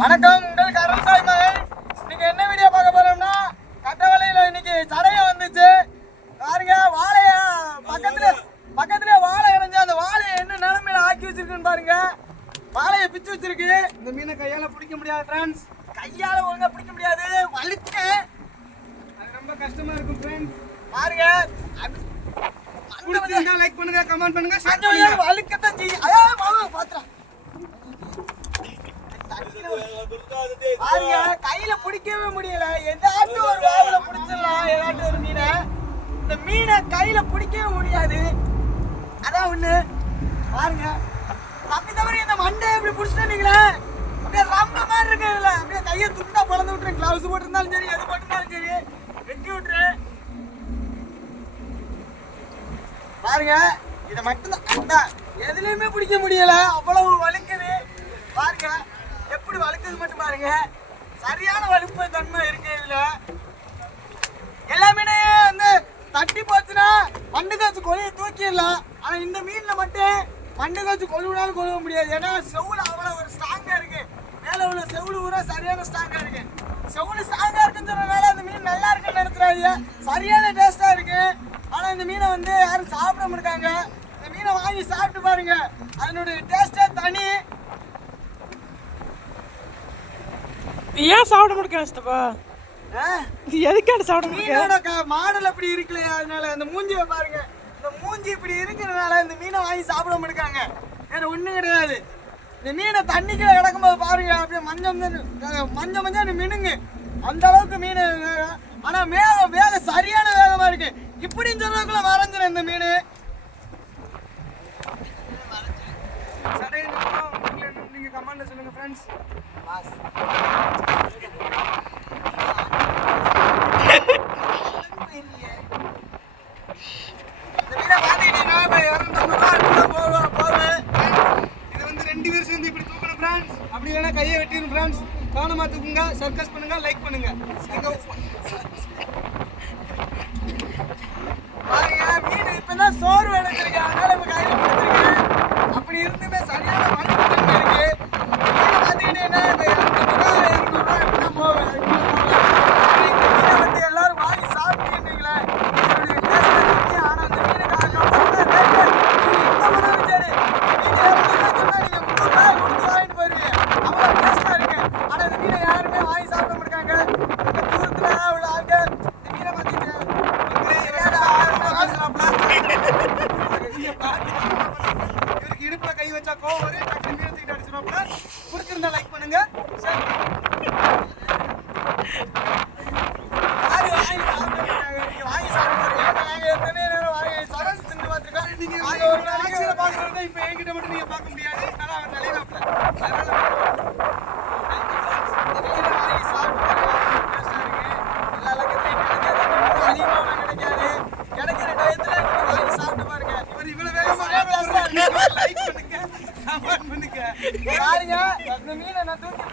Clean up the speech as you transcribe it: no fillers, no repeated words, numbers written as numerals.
வணக்கம், உங்களுக்கு அருள்சாமி மகன். இன்னைக்கு என்ன வீடியோ பார்க்க போறோம்னா, கட்டவளையில இன்னைக்கு சடையம் வந்துச்சு பாருங்க. வாழைய பக்கத்துல வாழை இறஞ்சி அந்த வாழையை என்ன நிலைமையில ஆக்கி வச்சிருக்குன்னு பாருங்க. வாழையை பிச்சு வச்சிருக்கு. இந்த மீனை கையால பிடிக்க முடியாது ஃப்ரெண்ட்ஸ். கையால ஒழுங்கா பிடிக்க முடியாது, வலிக்க அது ரொம்ப கஷ்டமா இருக்கும் ஃப்ரெண்ட்ஸ். பாருங்க, லைக் பண்ணுங்க, கமெண்ட் பண்ணுங்க, ஷேர் பண்ணுங்க. வலிக்கத்தான் செய்யும். ஐயா மாமா பாத்துறா பாருங்க, கையில பிடிக்கவே முடியல. ஏதாட்டும் ஒரு வாயில பிடிச்சிடலாம், ஏதாட்டும் ஒரு மீனை. இந்த மீனை கையில பிடிக்கவே முடியாது. அதான் ஒண்ணு பாருங்க. தப்பி தவறி இந்த மண்டையை இப்படி பிடிச்சிட்டீங்களே, அப்படியே ரொம்ப மாதிரி இருக்கு. இதுல அப்படியே கையை துண்டா பழந்து விட்டுரு. கிளவுஸ் போட்டிருந்தாலும் சரி, எது போட்டிருந்தாலும் சரி, வெட்டி விட்டுரு. பாருங்க, இதை மட்டும்தான் எதுலையுமே பிடிக்க முடியல, அவ்வளவு வலிக்குது. பாருங்க எப்படி வலிக்குது மட்டும் பாருங்க. சரியான வலிப்பு தன்மை இருக்கு இதுல. எல்லா மீனையும் வந்து தட்டி போச்சுன்னா மண்டு காய்ச்சி கொலையை தூக்கிடலாம். ஆனா இந்த மீன்ல மட்டும் மண்டு காய்ச்சி கொழுவினாலும் கொழுவ முடியாது. ஏன்னா செவுளு அவ்வளவு ஒரு ஸ்ட்ராங்கா இருக்கு. மேல உள்ள செவுளு ஊரா சரியான ஸ்ட்ராங்கா இருக்கு. செவுளு ஸ்ட்ராங்கா இருக்குன்னு சொன்னதுனால அந்த மீன் நல்லா இருக்குன்னு நினைச்சுறாங்க. சரியான டேஸ்டா இருக்கு. ஆனா இந்த மீனை வந்து யாரும் சாப்பிட மாட்டாங்க. இந்த மீனை வாங்கி சாப்பிட்டு பாருங்க, அதனுடைய டேஸ்டே தனி. ஏன் சாப்பிட முடியப்பா? எதுக்கான சாப்பிட முடியாது? மாடல் அப்படி இருக்குல்லையா, அதனால அந்த மூஞ்சியை பாருங்க. இந்த மூஞ்சி இப்படி இருக்கிறதுனால இந்த மீனை வாங்கி சாப்பிட மாட்டாங்க. வேற ஒண்ணும் கிடையாது. இந்த மீனை தண்ணிக்குள்ள கிடக்கும்போது பாருங்க, அப்படியே மஞ்சள் மினுங்கு அந்த அளவுக்கு மீன். ஆனா வேக சரியான வேகமா இருக்கு. இப்படின்னு சொல்றதுக்குள்ள மறைஞ்சிடும் இந்த மீன். நீங்க கமெண்ட்ல சொல்லுங்க ஃப்ரெண்ட்ஸ். இந்த மீனை பாத்துக்கிட்டீங்கன்னா போவேன். இது வந்து 2 பேர் சேர்ந்து இப்படி தூக்கணும் ஃப்ரெண்ட்ஸ். அப்படி இல்லைன்னா கையை வெட்டிடும் ஃப்ரெண்ட்ஸ். கவனமா தூக்குங்க, சர்க்கஸ் பண்ணுங்க, லைக் பண்ணுங்க. பாருங்க, மீன் இப்பதான் சோறு எடுத்திருக்கேன், அதனால இப்ப கையில பிடிச்சிருக்கேன். அப்படி இருந்துமே சரியான வலிப்பு தன்மை இருக்கு. பாத்துக்கிட்டீங்கன்னா இப்ப 200 ரூபா இப்படிதான் போவேன். இந்த மீனை வந்து எல்லாரும் வாங்கி சாப்பிட்டீங்களே, இதனுடைய டேஸ்ட். ஆனா இந்த மீனுக்காக ரேட்டு எந்த பண்ணாலும் சரி, மீன் சொன்னா நீங்க 300 ரூபாய் கொடுத்து வாங்கிட்டு போயிருவீங்க. அவ்வளவு டேஸ்டா இருக்கு. ஆனா இந்த மீனை யாருமே வாங்கி சாப்பிட மாட்டாங்க. இந்த தூரத்துல உள்ள ஆளுங்க இந்த மீனை பார்த்துட்டு இவருக்கு இடுப்புல கை வச்சா கோவம் வரும். டக்குனு மீனை தூக்கிட்டு அடிச்சிருவாப்ல. பிடிச்சிருந்தா லைக் பண்ணுங்க. வாங்கி சாப்பிடுங்க. நாங்க எத்தனை நேரம் வாங்கி சரசு தின்னு பார்த்துருக்கோம். நீங்க ஒரு நாளைக்கு பாக்குறத இப்ப என்கிட்ட மட்டும் நீங்க பார்க்க முடியாது. ஆனா அவர் நிலைவாப்ல. அதனால வாங்கி சாப்பிட்டு டேஸ்டா இருக்கு. எல்லா லக்கத்தையும் கிடைக்காது, அதிகமாக கிடைக்காது. கிடைக்கிற டயத்துல நீங்க வாங்கி சாப்பிட்டு பாருங்க. இவர் இவ்வளவு வேகமா லைக் பண்ணுங்க, கமெண்ட் பண்ணுங்க. பாருங்க, இந்த மீனை நான் தூக்கி